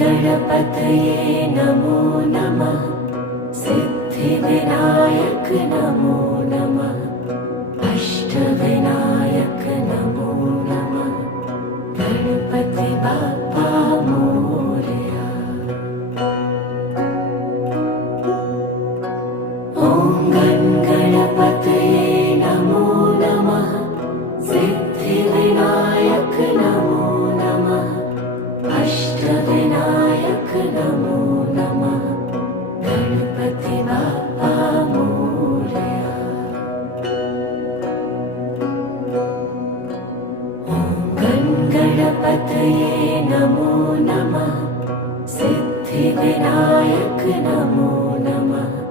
गणपतये नमो नमः। सिद्धिविनायक नमो नमः। अष्टविनायक नमो नमः। गणपति बाप्पा मोरया। ॐ गणपतये नमो नमः। सिद्धिविनायक नमो नमः। अष्टविनायक नमो नमः। गणपति बाप्पा मोरया। ॐ गणपतये नमो नमः। सिद्धिविनायक नमो नमः।